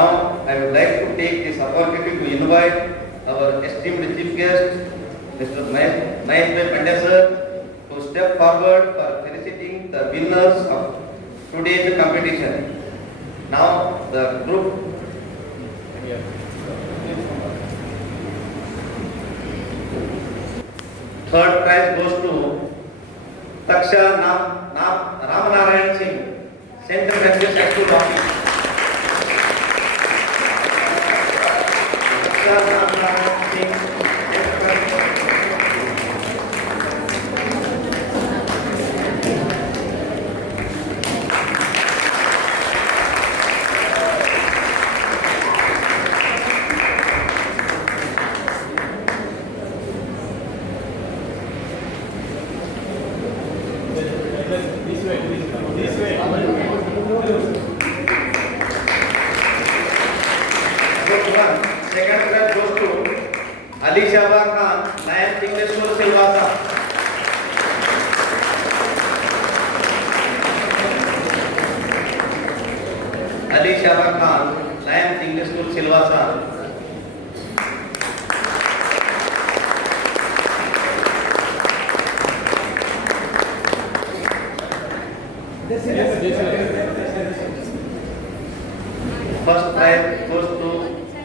Now, I would like to take this opportunity to invite our esteemed chief guest, Mr. Mahesh Pandya sir, to step forward for feliciting the winners of today's competition. Now, the group. Third prize goes to Taksha Ramanarayan Singh, Central Railway School Office. Taksha Ramanarayan Singh. Second prize goes to Ali Shahbaz Khan, 9th English School, Silvassa. Ali Shahbaz Khan, 9th English School, Silvassa. First prize goes to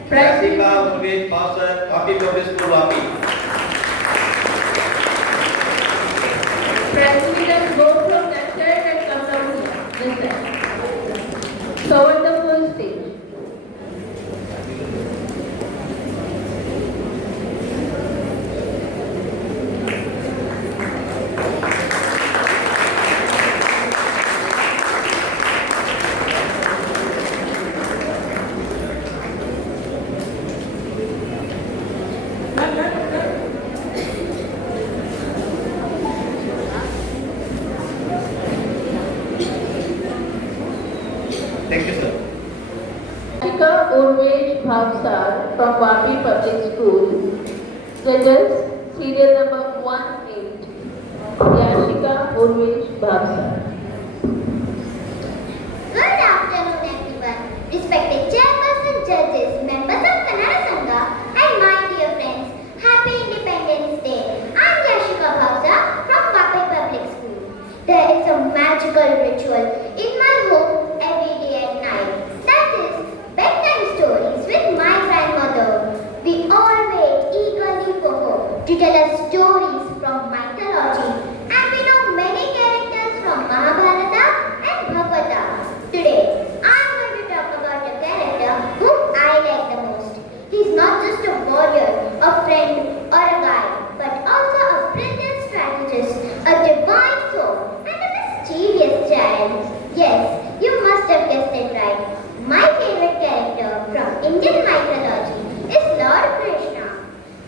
Jessica Urvesh Bowser, Copy Public School, Vapi. President go from that side and come down this side. So on the full stage. Thank you, sir. Jessica Urvesh Bhavsar from Vapi Public School. Judges, serial number 18. Yashika Urvesh Bhavsar. Good afternoon, everyone. Respected chairperson, judges, members of Kannada Sangha, and my dear friends. Happy Independence Day. I'm Yashika Bhavsar from Vapi Public School. There is a magical ritual in my home every day at night. That is bedtime stories with my grandmother. We all wait eagerly for her to tell us stories from mythology, and we know many characters from Mahabharata and Bhagavata. Today, I'm going to talk about a character whom I like the most. He's not just a warrior, a friend, or a guide, but also a brilliant strategist, a divine soul, and a mischievous child. Yes, you must have guessed it right. My favorite character from Indian mythology is Lord Krishna.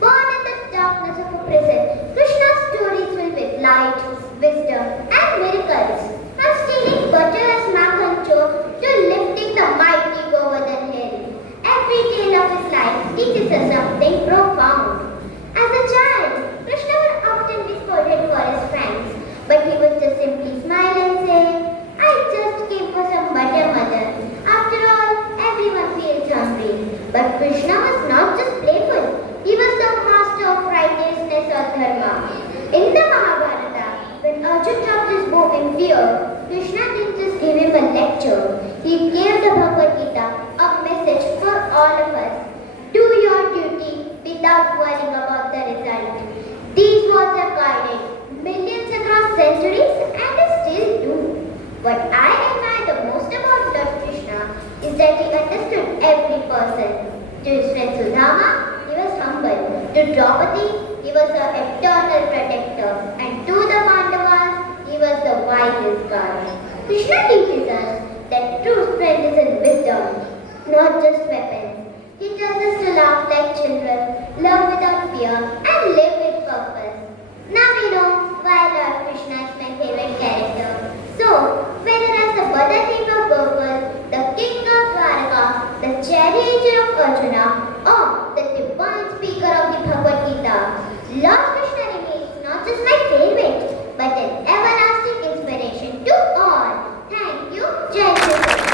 Born in the darkness of a prison, Krishna's story is filled with light, wisdom, and miracles. From stealing butter as Makhan choked to lifting the mighty Govardhan hill. Every tale of his life teaches us something profound. As a child, Krishna would often be scolded for his pranks, but he would just simply smile and say, I just came for some butter, mother. After all, everyone feels hungry. But Krishna was not just playful, he was the master of righteousness or dharma. In the Mahabharata, when Arjuna dropped his bow in fear, Krishna didn't just give him a lecture, he gave the Bhagavad Gita a message for all of us. Do your duty without worrying about the result. These words have guided millions across centuries and they still do. What I admire the most about Lord Krishna is that he understood every person. To his friend Sudama, he was humble. To Draupadi, he was her eternal protector. And to the Pandavas, he was the wisest guide. Krishna teaches us that true strength is in wisdom, not just weapons. He tells us to laugh like children, love without fear, and live with purpose. Now we know why Lord Krishna is my favorite character. So, whether as the Badathi of Gokul, the king of Dwarka, the charioteer of Arjuna, or the divine speaker of the Bhagavad Gita, Lord Krishna remains not just my favorite, but an everlasting inspiration to all. Thank you. Jai Shri Krishna.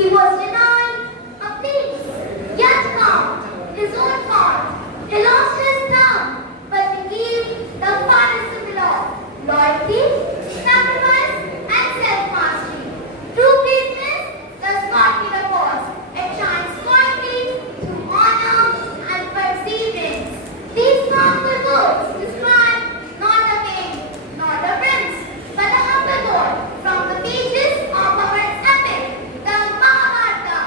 He was denied a place, yet found his own fault. He lost his thumb, but he gave the finest symbol of loyalty, sacrifice, and self-mastery. True greatness does not need a pause. It shines quietly through honor and perseverance. These powerful words describe not a king, not a prince, but a humble boy from the pages of our epic, the Mahabharata.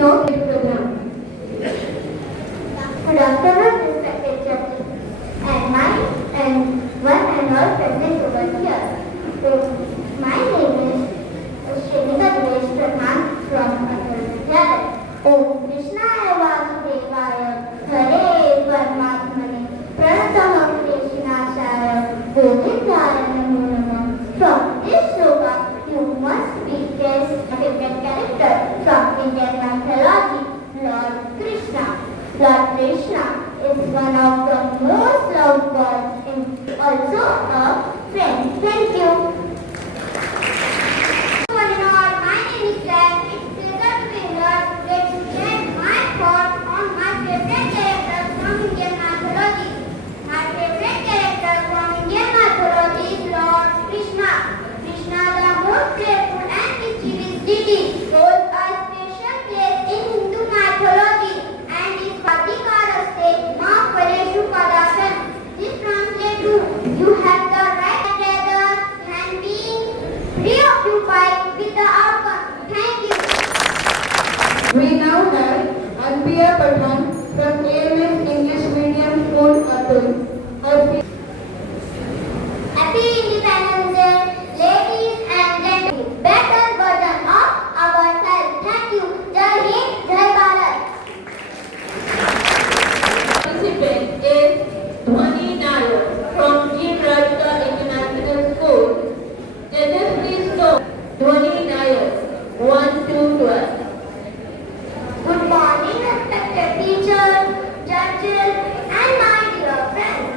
know this program. Good afternoon, respected judges, and one and all present over here. So, my name is Shrenika Dinesh Pradhan from Vidyalaya. Om Krishnaya Vasudevaya Hare Paramatmane Pranataham Krishnashaya Govindaya Namo Namah. From this sloka, you must be guessed a favorite character from Indian mythology, Lord Krishna. Lord Krishna is one of the most loved gods and also a friend. Thank you. One and all, my name is Jack. It's pleasure to be here. Let's share my thoughts on my favorite character from Indian mythology. My favorite character from Indian mythology is Lord Krishna. Krishna, the most playful and mischievous deity, holds a special place in Hindu mythology and is Padikaraste Ma Pareshu Padasan. This translates to you have the right together and being preoccupied with the outcome. Thank you. We now have Anbiya Pathan from AMS English Medium School, Atul. Happy Independence Day, ladies and gentlemen. Better version of ourselves. Thank you. Jai Hind, Jai Bharat. Participant is Dhwani Nair from G. Radhika International School. Judges, please know Dhwani Nair, 1 to 12. Good morning, respected teachers, judges, and my dear friends.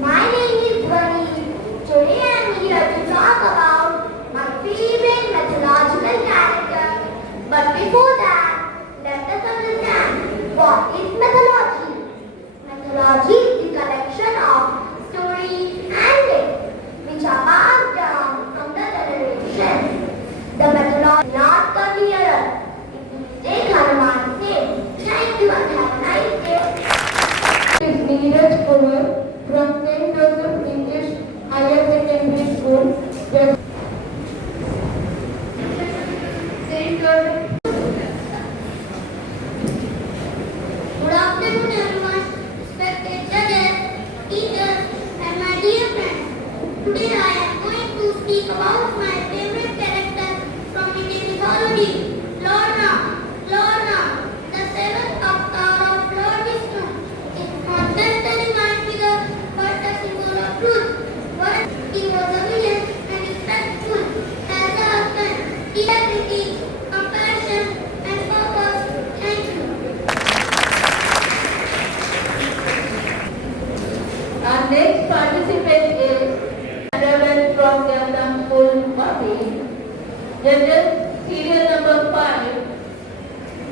My name is Dhwani. Today I am here to talk about my favorite mythological character. But before that, let us understand what is mythology. Mythology is the collection of stories and myths which are passed down from the generation. The mythology not come nearer. Take Hanuman said, thank you and have a nice day. Is Neeraj Kumar from St. Joseph English Higher Secondary School. St. Joseph. Good afternoon everyone, respected judges, teachers and my dear friends. Today I am going to speak about my favorite character from Indian mythology, Lord Ram. Lord Ram, the seventh avatar of Lord Vishnu, is not just a divine figure but a symbol of truth. Once he was a villain and respectful as a husband, integrity, compassion and purpose. Thank you. Our next participant is Ravan from Gandham School, Vapi. Judges, serial number 5,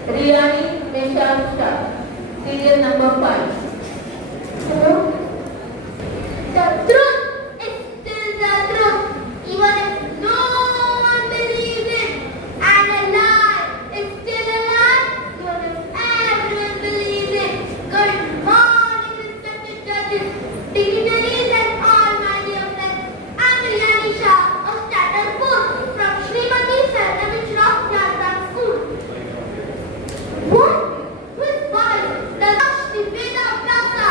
Riyani Mesham Shah. Serial number 5. The truth is still the truth, even if no one believes it. And a lie is still a lie, even if everyone believes it. Good morning, respected judges, dignitaries and all my dear friends. I'm Riyani Shah of Standard 4 from Srimati Sarnavich Rock Gandham School. What? With voice, the Veda Prasa,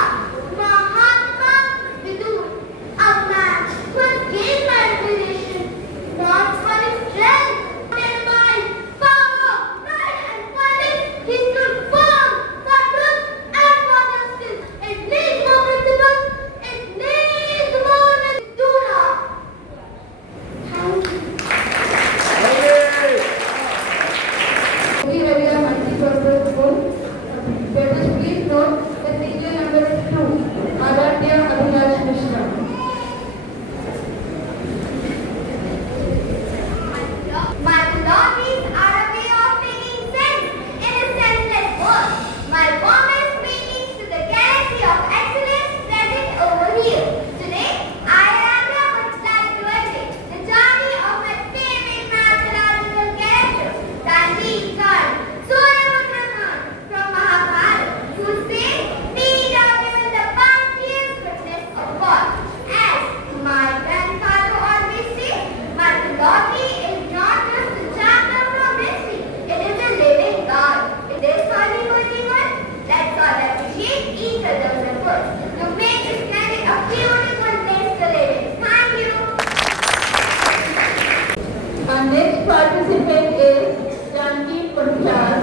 Punjab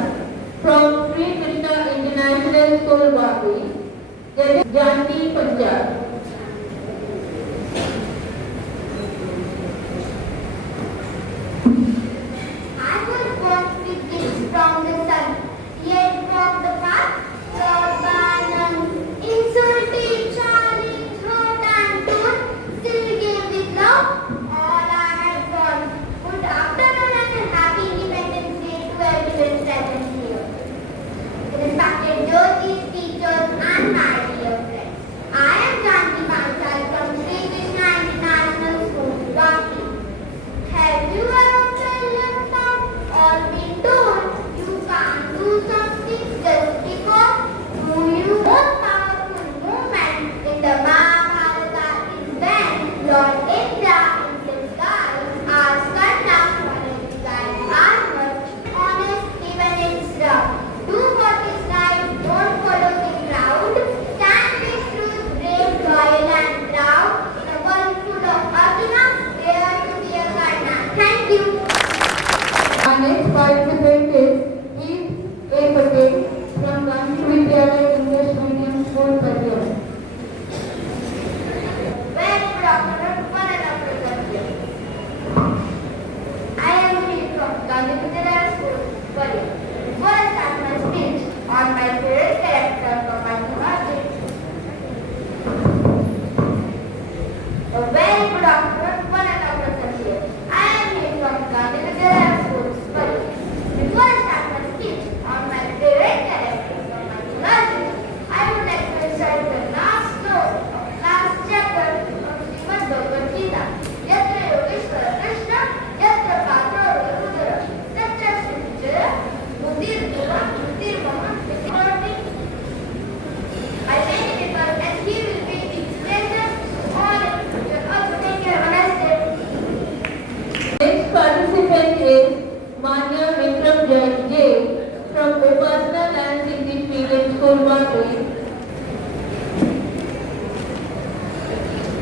from Sri Krishna International School, Vapi, that is Janti, Punjab. I was born with gifts from the sun, yet from the path, insulted, challenged, hurt and torn, still gave with love all I had gone. Good afternoon and a happy Independence Day to everyone present here. Respected judges, teachers and my dear friends. I am Janti Pansal from Sri Krishna International School, Vapi. Have you ever felt left out or been told you can't do something just because you most powerful movement in the Mahabharata is when Lord Indra in disguise asked Karna for a disguise armor, honest even it's rough. Do what is right, don't follow the crowd. Stand with truth, brave, loyal and proud. In a world full of Arjuna, dare to be a Karna. Thank you. Our next participant is Deep A. Patel from Gandhi Vidyalaya English Medium School, Patna. Very good afternoon, one and after I am Deep from Gandhi Vidyalaya School, Patna. Before I start my speech on my favorite character from my Bharati, a very good afternoon, one and after I am Deep from Gandhi Vidyalaya School, Patna. Before I start my speech on my favorite character from my Bharati, I would like to recite the last note of last chapter of Srimad Bhagavad Gita. Yatra Yogeshwara Krishna, Yatra Patra Rudra, Tatra Sujaya, Buddhir Dura, Buddhir Mama, I many people and he will be inspiration to all of you. You also take care. Have a nice day. Next participant is Manya Vikram J. from Upasana Lands English Medium School, Vapi.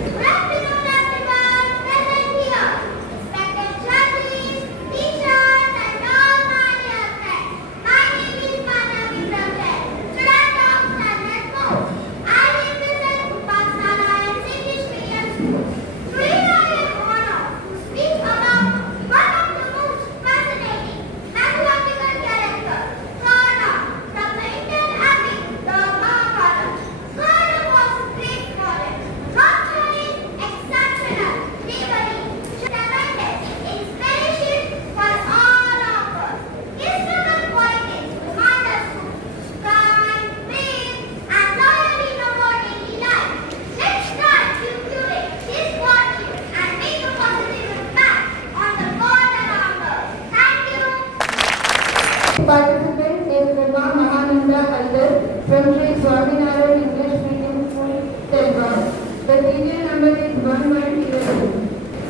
Good afternoon, everyone. Present here. Respected judges, teachers, and all my dear friends. My name is Manya Vikram Jain, student of Standard 4. I represent Upasana Alliance English Medium School. Today I am honored to speak about one of the most fascinating mathematical characters, Karna, from the Indian epic, the Mahabharata. Karna was a great scholar, not only exceptional, legally, tremendous inspiration for all of us. His human qualities remind us to kind, brave, and loyal in our daily life. Let's start to emulate his qualities and make a positive impact on the world around us. Thank you. Participant is Rama Mahananda Halder from Sri Swaminarayan English Medium School, Telangana. The serial number is 1102.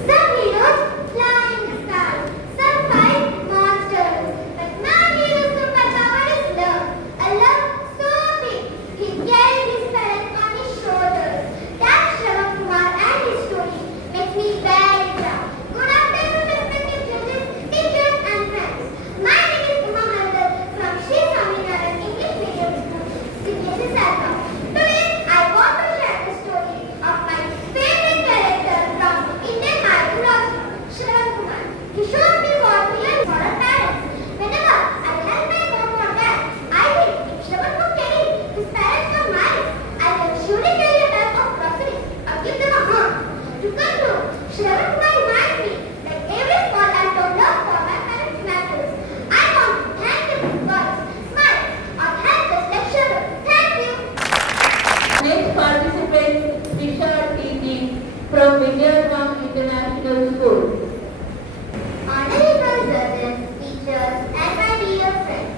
Some heroes fly in the sky, some fight monsters, but my hero's superpower is love. A love so big, he carried his parents on his shoulders. That Shravan Kumar and his story makes me very proud. Good afternoon, respected judges, teachers and friends. My name is Uma Mandal from Sri Swaminarayan English Medium School, CBSE Salva. Today, I want to share the story of my favorite character from Indian mythology, Shravan Kumar. He showed me what real for our parents. Whenever I help my mom or dad, I think if Shravan could carry his parents for miles, I will surely carry a bag of groceries or give them a hug. To conclude, Shravan Kumar reminds me that every small act of love for my parents matters. I want to thank them because smile or help us like Shravan. Thank you. Next participant Trisha T.G. from Vidyartham International School. Honorable judges, teachers, and my dear friends.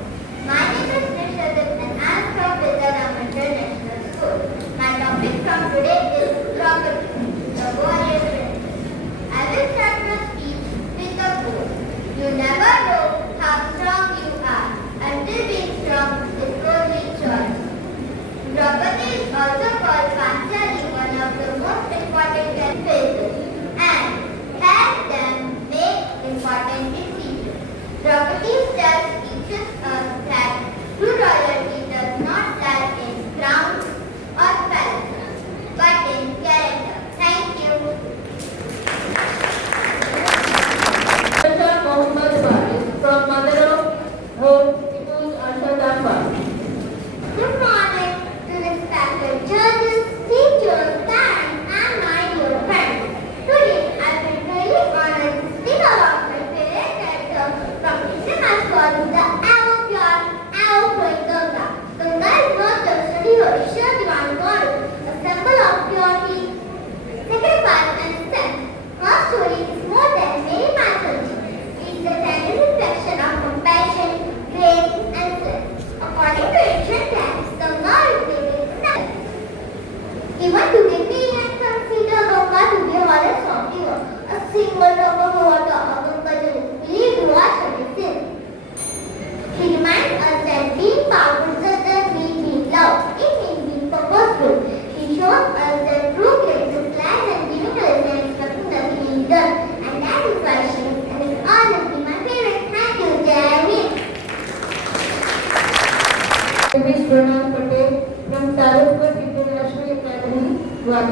My name is Nishadat and I am from Vidyartham International School. My topic from today is Draupadi, the warrior prince. I will start my speech with a quote. You never know how strong you are until being strong is only choice. Draupadi is also called Panchali, one of the most important phases, and helps them make important decisions. Draupadi's death teaches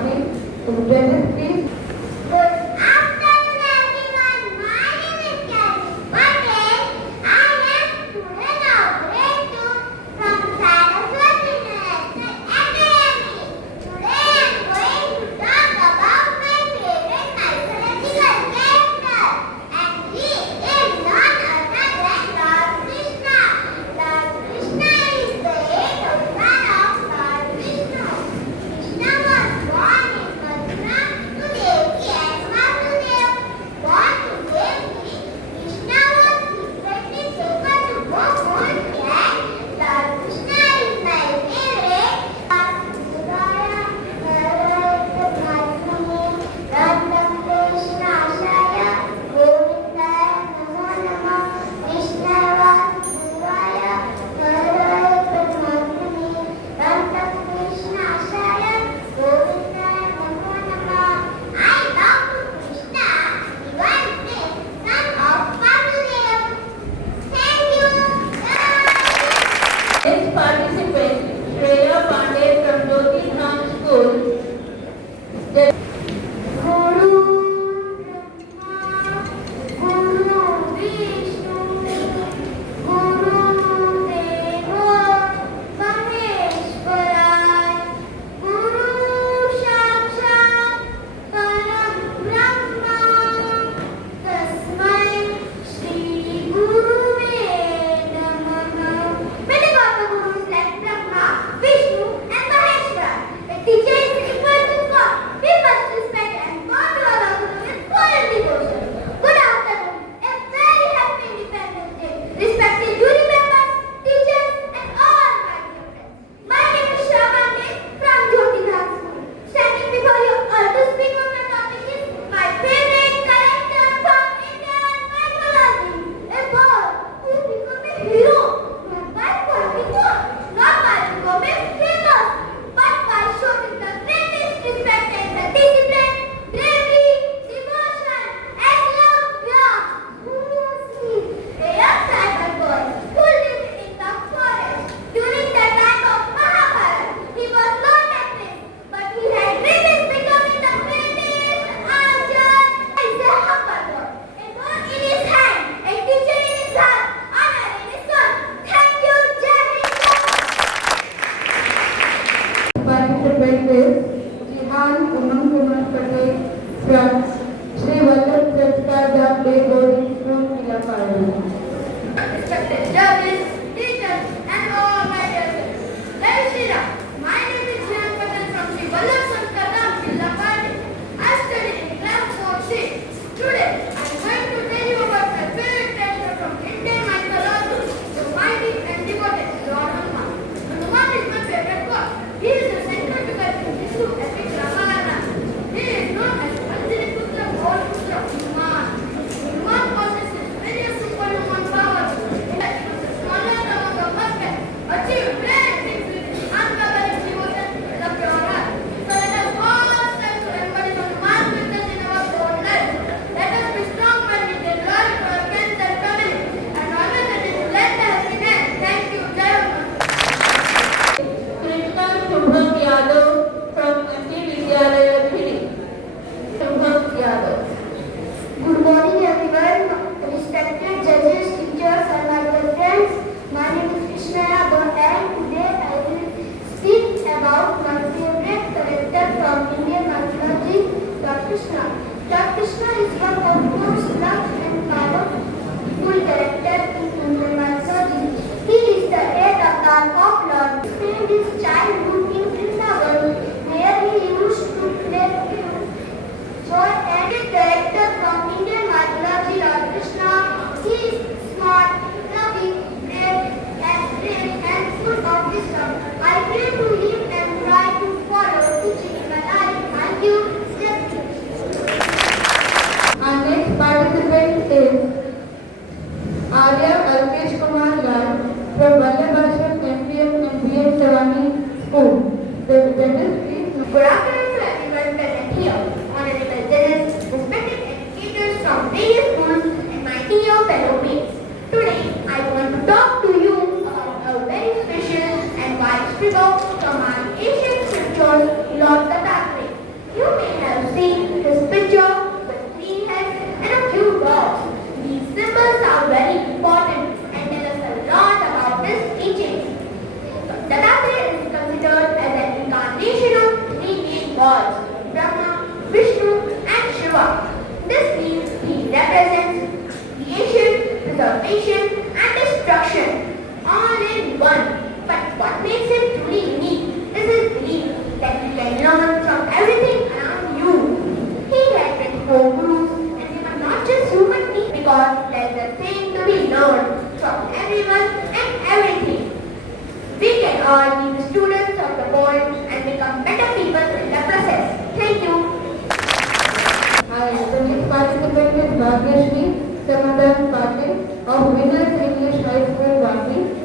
morning. Judges, please. Good afternoon, everyone. My name is Kathy Patel. I am student of grade 2 from Saraswati National Academy. Today I am going to talk about my favorite mythological character, and he is none other than Lord Krishna. Lord Krishna is the eighth avatar of Lord Vishnu. Krishna was born in Mathura all be the students of the world and become better people in the process. Thank you. Hi, the next participant is Bhagyashri Samadhan Patil of Winners English High School, Vapi.